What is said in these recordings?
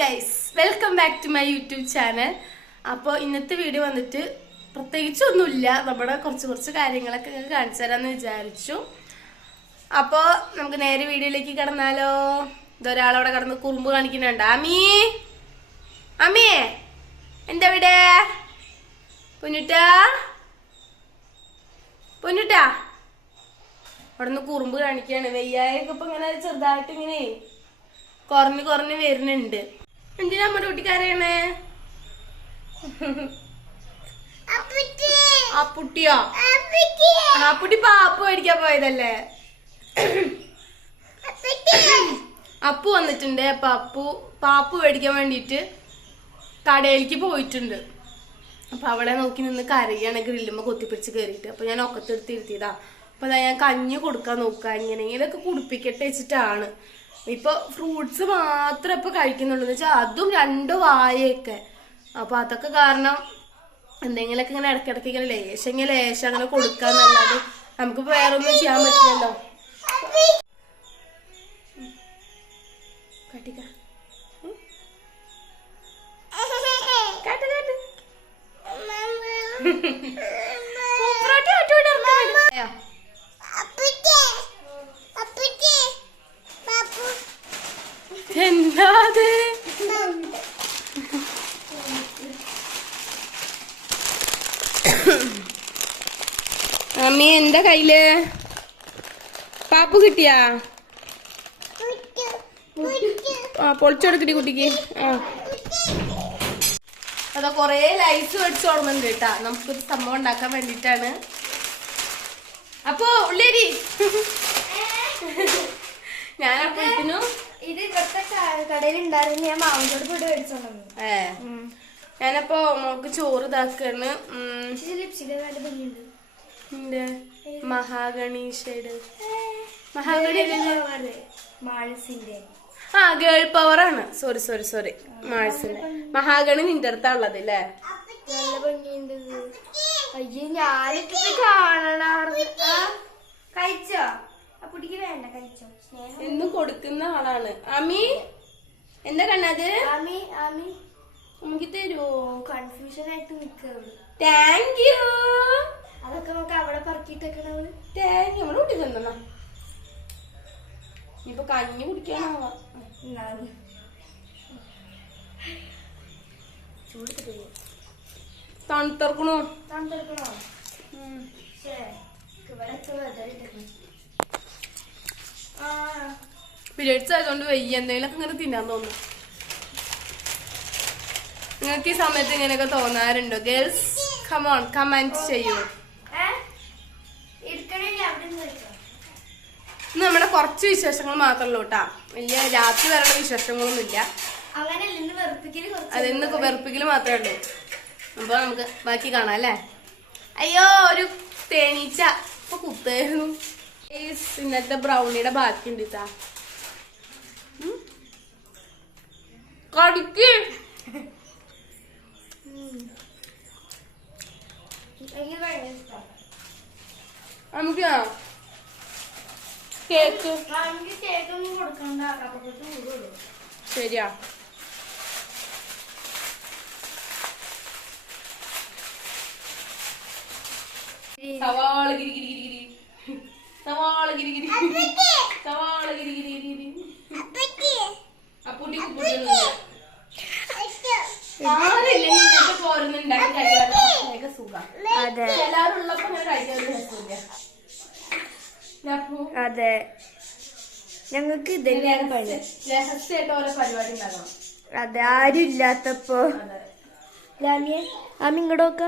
Guys, welcome back to my YouTube channel. അപ്പോൾ ഇന്നത്തെ video വന്നിട്ട് പ്രത്യേകിച്ചൊന്നുമില്ല, നമ്മുടെ കുറച്ച് കാര്യങ്ങളൊക്കെ നിങ്ങൾക്ക് കാണിച്ചു തരാമെന്ന് വിചാരിച്ചു. അപ്പോൾ നമുക്ക് നേരെ വീഡിയോയിലേക്ക് കിടന്നാലോ. ഇതൊരാളവിടെ കിടന്ന് കുറുമ്പ് കാണിക്കുന്നുണ്ട്. അമ്മിയേ എന്താ ഇവിടെ? പൊന്നുട്ടാ അവിടെ നിന്ന് കുറുമ്പ് കാണിക്കാണ്. വെയ്യായൊക്കെ ഇപ്പൊ ഇങ്ങനെ ചെറുതായിട്ട് ഇങ്ങനെ കുറഞ്ഞ് വരുന്നുണ്ട്. എന്തിനാ നമ്മുടെ കുട്ടിക്കാരെയാണ്? അപ്പുട്ടിയോ? അപ്പുട്ടി പാപ്പു മേടിക്കാൻ പോയതല്ലേ? അപ്പു വന്നിട്ടുണ്ട്. അപ്പൊ പാപ്പു മേടിക്കാൻ വേണ്ടിട്ട് കടയിലേക്ക് പോയിട്ടുണ്ട്. അപ്പൊ അവിടെ നോക്കി നിന്ന് കരയാണ്, ഗ്രില്ലുമ്പോ കൊത്തിപ്പിടിച്ച് കയറിയിട്ട്. അപ്പൊ ഞാൻ ഒക്കത്തെടുത്തിരുത്തിയതാ. അപ്പൊ അതാ ഞാൻ കഞ്ഞി കൊടുക്കാൻ നോക്കുക, എങ്ങനെയെങ്കിലൊക്കെ കുടിപ്പിക്കട്ടെ വെച്ചിട്ടാണ്. ഇപ്പൊ ഫ്രൂട്ട്സ് മാത്രം ഇപ്പൊ കഴിക്കുന്നുള്ളൂ എന്ന് വെച്ചാൽ അതും 2 വായൊക്കെ. അപ്പൊ അതൊക്കെ കാരണം എന്തെങ്കിലുമൊക്കെ ഇങ്ങനെ ഇടയ്ക്കിടയ്ക്ക് ഇങ്ങനെ ലേശം അങ്ങനെ കൊടുക്കാന്നല്ലാതെ നമുക്ക് വേറൊന്നും ചെയ്യാൻ പറ്റില്ലല്ലോ. എന്താ അമ്മി എന്താ കയ്യില്? പാപ്പു കിട്ടിയാ? പൊളിച്ചെടുക്കടി കുട്ടിക്ക്. അതാ കൊറേ ലൈസ് മേടിച്ചു കൊടുക്കുന്നുണ്ട് കേട്ടാ, നമുക്കൊരു സംഭവം ഉണ്ടാക്കാൻ വേണ്ടിട്ടാണ്. അപ്പൊ ഉള്ളേരി ഞാനപ്പോഴത്തേനു ഇത് ഇവിടുത്തെ കടയിൽ ഉണ്ടായിരുന്നു. ഞാൻ മാവിനോട് പോയിട്ട് മേടിച്ചോണ്ടു. ഞാനപ്പോ മോൾക്ക് ചോറ് ഇതാക്കാണ്. മഹാഗണി ഷെയ്ഡ്, മഹാഗണി മാൾസിന്റെ ഗേൾ പവർ ആണ്. സോറി മാൾസിന്റെ. മഹാഗണി നിന്റെ അടുത്താ ഉള്ളത് അല്ലേ? നല്ല ഭംഗിയുണ്ട്. അയ്യോ ഞാനിട്ട് കാണണ. കഴിച്ചോ? അപ്പുട്ടിക്ക് വേണ്ട, കഴിച്ചോ. എന്നും കൊടുക്കുന്ന ആളാണ്. അമ്മി എന്താ കണ്ണത്? നമുക്ക് തരുമോ? കൺഫ്യൂഷൻ ആയിട്ട് നിൽക്കുക. Thank you. അതൊക്കെ നമുക്ക് അവിടെ പറക്കിട്ടേക്കണത്. Thank you. നമ്മുടെ കുട്ടി തന്നാ ഇനിയിപ്പൊ കഞ്ഞി കുടിക്കാനാവാ. തണുത്തിറക്കണോ? പീരിയഡ്സ് ആയതുകൊണ്ട് വയ്യ, എന്തെങ്കിലുമൊക്കെ ഇങ്ങനെ തിന്നാൻ തോന്നുന്നു. നിങ്ങൾക്ക് ഈ സമയത്ത് ഇങ്ങനെയൊക്കെ തോന്നാറുണ്ടോ? ഗേൾസ് കമോൺ കമന്റ് ചെയ്യൂ. ഇന്ന് നമ്മുടെ കുറച്ച് വിശേഷങ്ങൾ മാത്രമല്ലോ കേട്ടാ, വലിയ രാത്രി വരെയുള്ള വിശേഷങ്ങളൊന്നും ഇല്ല. അതിന്ന് വെറുപ്പിക്കല് മാത്രമേ ഉള്ളൂ. അപ്പൊ നമുക്ക് ബാക്കി കാണാം അല്ലേ? അയ്യോ ഒരു തേനീച്ച ഇപ്പൊ കുത്തായിരുന്നു. ഇന്നത്തെ ബ്രൗണിയുടെ ബാക്കി ഉണ്ട് ഇതാ. കടിക്ക്. നമുക്ക് കേക്ക് ശരിയാ. സവാള ഗിരി സവാള ഗിരി അപ്പൂട്ടി പോരുന്നുണ്ടാക്കി കഴിക്കാൻ സുഖം. എല്ലാവരും ഉള്ളപ്പോ അങ്ങനെ കഴിക്കാൻ രസമില്ല. അതെ, ഞങ്ങൾക്ക് ഇതന്നെയാണ് പണി. രഹസ്യമായിട്ട് ഓരോ പരിപാടി ഉണ്ടാകണം. അതെ, ആരും ഇല്ലാത്തപ്പോ. ആമി ഇങ്ങോട്ട് നോക്ക.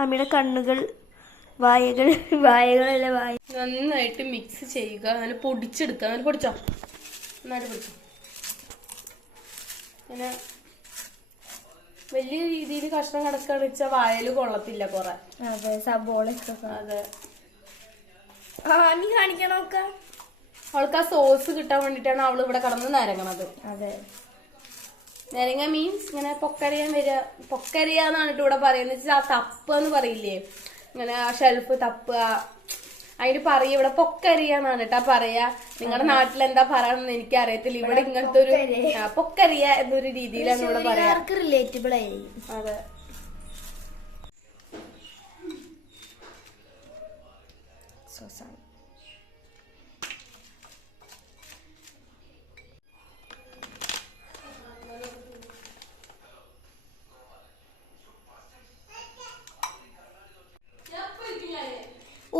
ആമിയുടെ കണ്ണുകൾ വായകളല്ല വായ. നന്നായിട്ട് മിക്സ് ചെയ്യുക, അങ്ങനെ പൊടിച്ചെടുക്കുക. അങ്ങനെ പൊടിച്ചോ, നന്നായിട്ട് പൊടിച്ചോ. പിന്നെ വലിയ രീതിയിൽ കഷ്ണം കിടക്കാന്ന് വെച്ചാൽ വായല് കൊള്ളത്തില്ല കൊറേ. അതെ, സബോള. അതെ, ആമി കാണിക്കാൻ നോക്ക. അവൾക്ക് ആ സോസ് കിട്ടാൻ വേണ്ടിട്ടാണ് അവള് ഇവിടെ കിടന്ന് നരങ്ങണത്. അതെ, നരങ്ങ മീൻസ് ഇങ്ങനെ പൊക്കരിയാൻ വരിക. പൊക്കരിയാന്നാണ് ഇവിടെ പറയുന്നത്. ആ തപ്പ് എന്ന് പറയില്ലേ, ഇങ്ങനെ ആ ഷെൽഫ് തപ്പുക, അതിന് പറയാ ഇവിടെ പൊക്കരിയാന്നാണ് കേട്ടാ പറയാ. നിങ്ങളുടെ നാട്ടിൽ എന്താ പറയാന്ന് എനിക്ക് അറിയത്തില്ല. ഇവിടെ ഇങ്ങനത്തെ ഒരു പൊക്കരിയ എന്നൊരു രീതിയിലാണ് ഇവിടെ പറയാ. റിലേറ്റബിൾ ആയി. അതെ.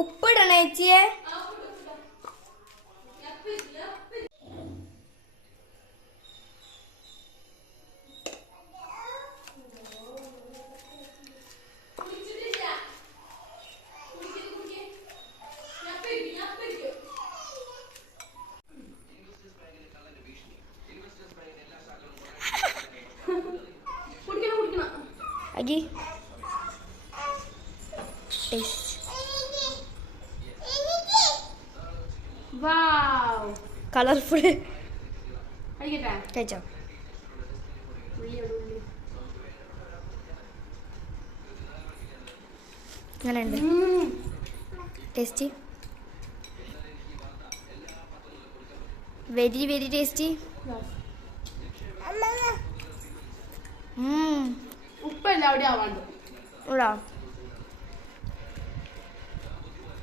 ഉപ്പിടണേ ചേച്ചിയെ. അജി കളർഫുൾ കഴിച്ചോ? അങ്ങനെയുണ്ട് ടേസ്റ്റി, വെരി വെരി ടേസ്റ്റി. ഉപ്പ് എല്ലാവരും ആവാണ്ട്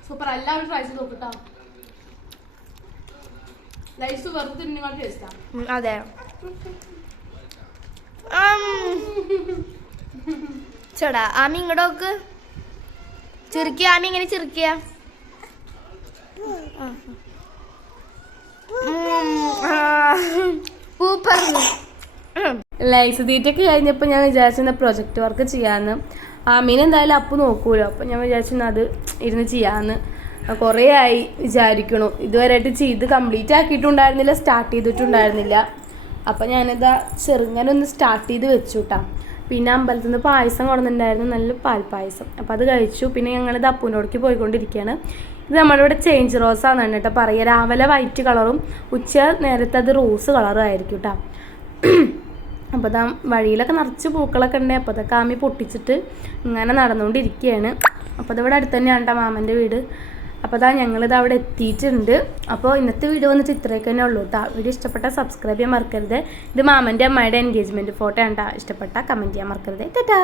സൂപ്പർ. എല്ലാവരും ട്രൈ ചെയ്ത് നോക്കട്ടോ. ലൈസ് വെറുതെ തിന്നുകൊണ്ട് ടേസ്റ്റാ. അതെ. ചേടാ ആമി ഇങ്ങോട്ട് നോക്ക്. ചിരിക്കുക ആമി, ഇങ്ങനെ ചിരിക്കുക. ലൈസ് തീറ്റൊക്കെ കഴിഞ്ഞപ്പോൾ ഞാൻ വിചാരിച്ചിരുന്ന പ്രൊജക്റ്റ് വർക്ക് ചെയ്യാമെന്ന്. ആമീൻ എന്തായാലും അപ്പ് നോക്കൂലോ, അപ്പം ഞാൻ വിചാരിച്ചിരുന്ന അത് ഇരുന്ന് ചെയ്യാമെന്ന്. കുറേ ആയി വിചാരിക്കണു. ഇതുവരെയായിട്ട് ചെയ്ത് കംപ്ലീറ്റ് ആക്കിയിട്ടുണ്ടായിരുന്നില്ല, സ്റ്റാർട്ട് ചെയ്തിട്ടുണ്ടായിരുന്നില്ല. അപ്പം ഞാനിതാ ചെറുങ്ങനെ ഒന്ന് സ്റ്റാർട്ട് ചെയ്ത് വെച്ചു കേട്ടോ. പിന്നെ അമ്പലത്തിൽ നിന്ന് പായസം കൊണ്ടുവന്നിട്ടുണ്ടായിരുന്നു, നല്ല പാൽപ്പായസം. അപ്പം അത് കഴിച്ചു. പിന്നെ ഞങ്ങളിത് അപ്പൂനോടേക്ക് പോയിക്കൊണ്ടിരിക്കുകയാണ്. ഇത് നമ്മളിവിടെ ചേഞ്ച് റോസാന്നാണ് കേട്ടോ പറയുക. രാവിലെ വൈറ്റ് കളറും ഉച്ച നേരത്തെ അത് റോസ് കളറും ആയിരിക്കും കേട്ടോ. അപ്പോൾ ഇതാ വഴിയിലൊക്കെ നിറച്ച് പൂക്കളൊക്കെ ഉണ്ട്. അപ്പോൾ അതൊക്കെ ആമി പൊട്ടിച്ചിട്ട് ഇങ്ങനെ നടന്നുകൊണ്ടിരിക്കുകയാണ്. അപ്പോൾ അതിവിടെ അടുത്ത് തന്നെയാണ് കേട്ടോ മാമൻ്റെ വീട്. അപ്പോൾ അതാ ഞങ്ങളിത് അവിടെ എത്തിയിട്ടുണ്ട്. അപ്പോൾ ഇന്നത്തെ വീഡിയോ വന്നിട്ട് ഇത്രയൊക്കെ തന്നെ ഉള്ളൂ കേട്ടോ. വീഡിയോ ഇഷ്ടപ്പെട്ടാൽ സബ്സ്ക്രൈബ് ചെയ്യാൻ മറക്കരുത്. ഇത് മാമൻ്റെ അമ്മയുടെ എൻഗേജ്മെൻറ്റ് ഫോട്ടോ ആണ് കേട്ടോ. ഇഷ്ടപ്പെട്ടാൽ കമൻറ്റ് ചെയ്യാൻ മറക്കരുത്. ടാറ്റാ.